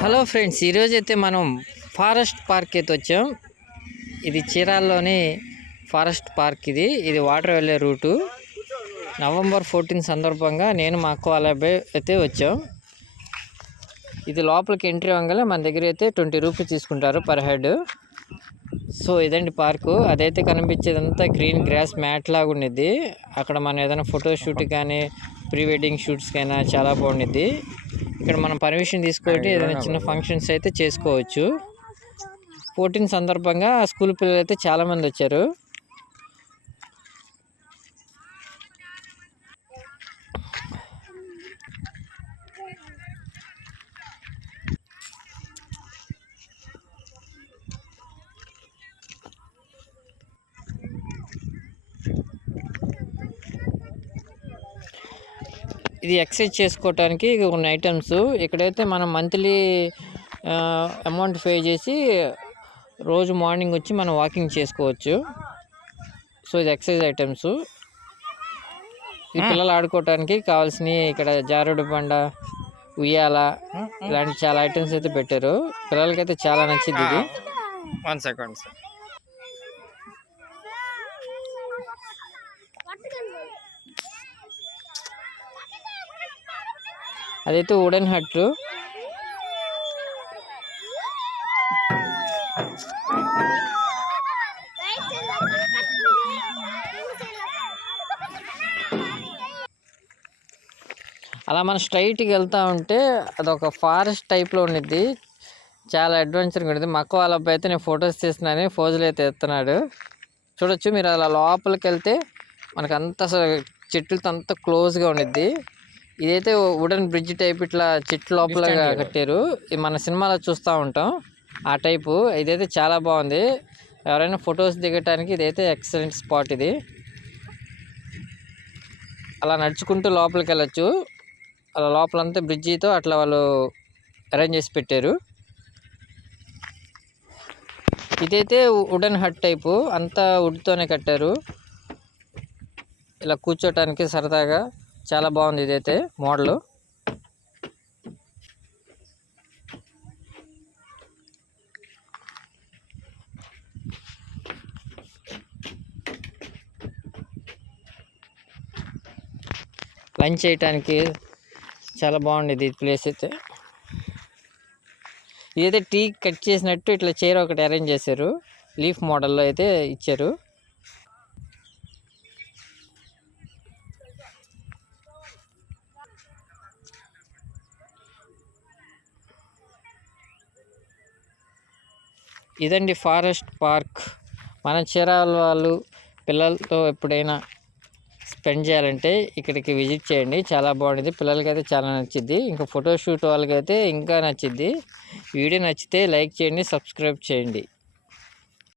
Hello friends, ఈరోజు అయితే మనం ఫారెస్ట్ పార్క్ అయితే వచ్చాం. ఇది చీరాల్లోని ఫారెస్ట్ పార్క్. ఇది వాటర్ వెళ్ళే రూటు. నవంబర్ 14 సందర్భంగా నేను మా అక్క వాళ్ళ అబ్బాయి అయితే వచ్చాం. ఇది లోపలికి ఎంట్రీ అవ్వగానే మన దగ్గర అయితే 20 రూపీస్ తీసుకుంటారు పర్ హెడ్. సో ఇదండి పార్కు. అదైతే కనిపించేదంతా గ్రీన్ గ్రాస్ మ్యాట్ లాగా ఉండిద్ది. అక్కడ మనం ఏదైనా ఫోటోషూట్ కానీ ప్రీ వెడ్డింగ్ షూట్స్కి అయినా చాలా బాగుండిద్ది. ఇక్కడ మనం పర్మిషన్ తీసుకొని ఏదైనా చిన్న ఫంక్షన్స్ అయితే చేసుకోవచ్చు. 14 సందర్భంగా స్కూల్ పిల్లలు అయితే చాలామంది వచ్చారు. ఇది ఎక్సర్సైజ్ చేసుకోవటానికి కొన్ని ఐటమ్స్. ఇక్కడైతే మనం మంత్లీ అమౌంట్ పే చేసి రోజు మార్నింగ్ వచ్చి మనం వాకింగ్ చేసుకోవచ్చు. సో ఇది ఎక్సర్సైజ్ ఐటమ్స్. ఈ పిల్లలు ఆడుకోవటానికి కావాల్సినవి ఇక్కడ జారుడు బండ, ఉయ్యాల, ఇలాంటి చాలా ఐటమ్స్ అయితే పెట్టారు. పిల్లలకైతే చాలా నచ్చింది ఇది. 1 second సార్. అదైతే వుడెన్ హట్. అలా మనం స్ట్రైట్కి వెళ్తూ ఉంటే అదొక ఫారెస్ట్ టైప్లో ఉండిద్ది. చాలా అడ్వెంచర్గా ఉంటుంది. మా అక్క వాళ్ళ అబ్బాయి అయితే నేను ఫొటోస్ తీస్తున్నాను, ఫోజులు అయితే ఎత్తున్నాడు. చూడొచ్చు మీరు. అలా లోపలికి వెళ్తే మనకు అంత చెట్లతో అంత క్లోజ్గా ఉండిద్ది. ఇదైతే వుడెన్ బ్రిడ్జ్ టైప్, ఇట్లా చెట్టు లోపల కట్టారు. ఇది మన సినిమాలో చూస్తూ ఉంటాం ఆ టైపు. ఇదైతే చాలా బాగుంది. ఎవరైనా ఫొటోస్ దిగటానికి ఇదైతే ఎక్సలెంట్ స్పాట్ ఇది. అలా నడుచుకుంటూ లోపలికి వెళ్ళచ్చు. అలా లోపలంతా బ్రిడ్జితో అట్లా వాళ్ళు అరేంజ్ చేసి పెట్టారు. ఇదైతే వుడెన్ హట్ టైపు, అంతా వుడ్తోనే కట్టారు. ఇలా కూర్చోటానికి సరదాగా చాలా బాగుంది. ఇదైతే మోడల్. లంచ్ చేయటానికి చాలా బాగుండేది ఈ ప్లేస్ అయితే. ఇదైతే టీ కట్ చేసినట్టు ఇట్లా చైర్ ఒకటి అరేంజ్ చేశారు. లీఫ్ మోడల్లో అయితే ఇచ్చారు. ఇదండి ఫారెస్ట్ పార్క్. మన చీరాల వాళ్ళు పిల్లలతో ఎప్పుడైనా స్పెండ్ చేయాలంటే ఇక్కడికి విజిట్ చేయండి. చాలా బాగుంటుంది. పిల్లలకైతే చాలా నచ్చింది. ఇంకా ఫోటోషూట్ వాళ్ళకైతే ఇంకా నచ్చింది. వీడియో నచ్చితే లైక్ చేయండి, సబ్స్క్రైబ్ చేయండి.